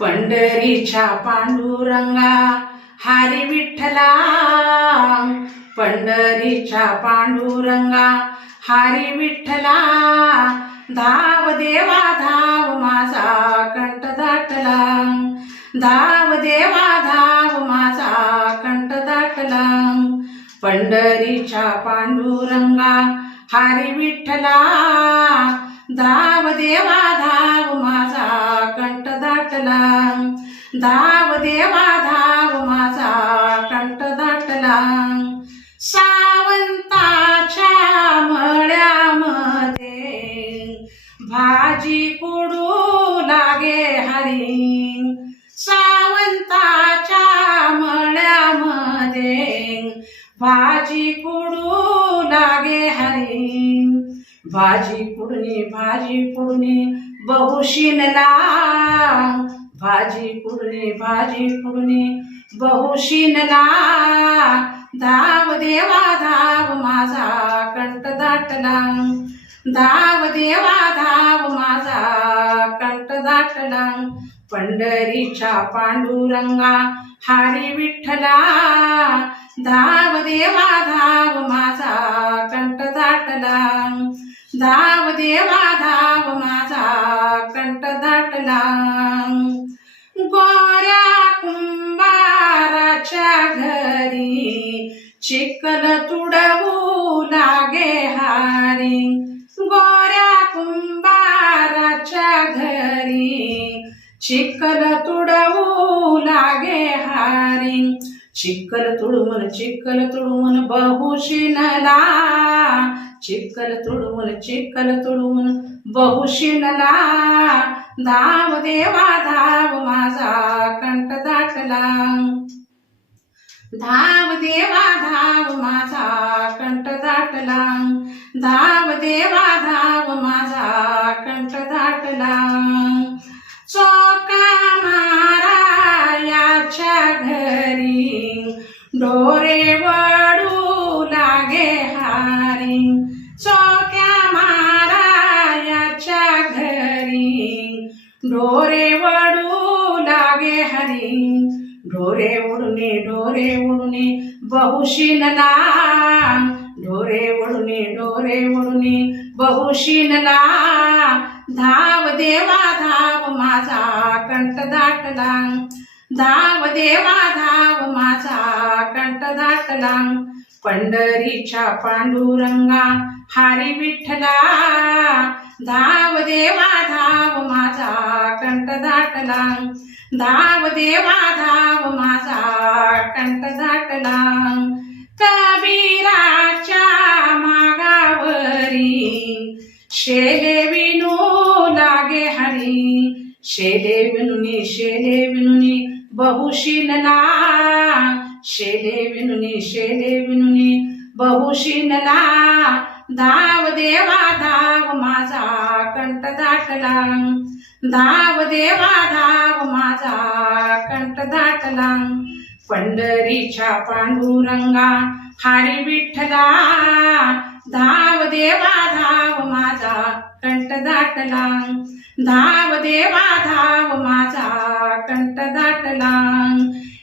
पंढरीच्या पांडुरंगा हारी विठ्ठला. पंढरीच्या पांडुरंगा हारी विठ्ठला. धाव देवा धाव माझा कंठ दाटला धाव देवा धाव माझा कंठ दाटला पंढरीच्या पांडुरंगा हारी विठ्ठला. धाव देवा धाव माझा दाटला. धाव देवा धाव माझा कंठ दाटला. सावंताच्या मळ्यामध्ये भाजी कुडू लागे हरी. सावंताच्या मळ्यामध्ये भाजी कुडू लागे हरी. भाजी कुडणी भाजी कुडणी बहुशिनला भाजी कुडणी भाजी कुडणी बहुशिनला धाव देवा धाव माझा कंठ दाटला धाव देवा धाव माझा कंठ दाटला पंढरीच्या पांडुरंगा हारी विठ्ठला. धाव देवा चिकल तुडवू लागे हारी. गोऱ्या कुंभाराच्या घरी चिकल तुडवू लागे हारी. चिखल तुडवून चिखल तुडवून बहुशिनला चिखल तुडवून चिखल तुडवून बहुशिनला धाव देवा धाव माझा कंठ दाटला. धाव देवा चोका मारा घरी. डोरे वडू लागे हारी. चोक्या महारायाच्या घरी. डोरे वडू लागे हरी. ढोरे उडणे ढोरे उडणे बहुशिनला. ढोरे उडणे ढोरे उडणे बहुशिनला. धाव देवा धाव माझा कंठ दाटला. धाव देवा धाव माझा कंठ दाटला. पंढरीच्या पांडुरंगा हारी विठ्ठला. धाव देवा धाव माझा कंठ दाटला. धाव देवा धाव माझा कंठ दाटला. शेले विनू लागे हरी शेले विनुनी शेले विनुनी बहुशिनला शेले विनुनी शेले विनुनी बहुशिनला धाव देवा धाव माझा कंठ दाटला धाव देवा धाव माझा कंठ दाटला पंढरीच्या पांडुरंगा हारी विठ्ठला धाव देवा कंठ दाटला धाव देवा धाव माझा कंठ दाटला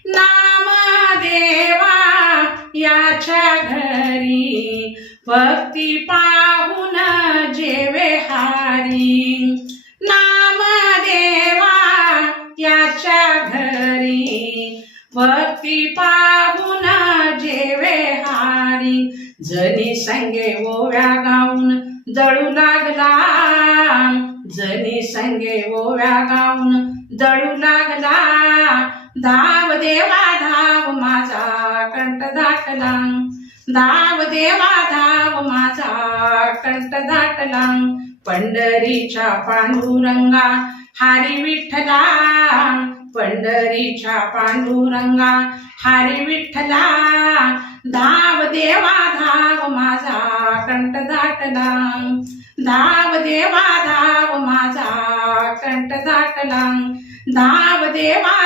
नाम देवा याच्या घरी भक्ती पाहून जेवे हारी. नाम देवा याच्या घरी भक्ती पा जनी संगे ओव्या गाऊन जळू लागला जनी संगे ओव्या गाऊन जळू लागला धाव देवा धाव माझा कंठ दाटला धाव देवा धाव माझा कंठ दाटला. पंढरीच्या पांडुरंगा हारी विठ्ठला पंढरीच्या पांडुरंगा हारी विठ्ठला धाव देवा धाव माझा कंठ दाटला. धाव देवा धाव माझा कंठ दाटला. धाव देवा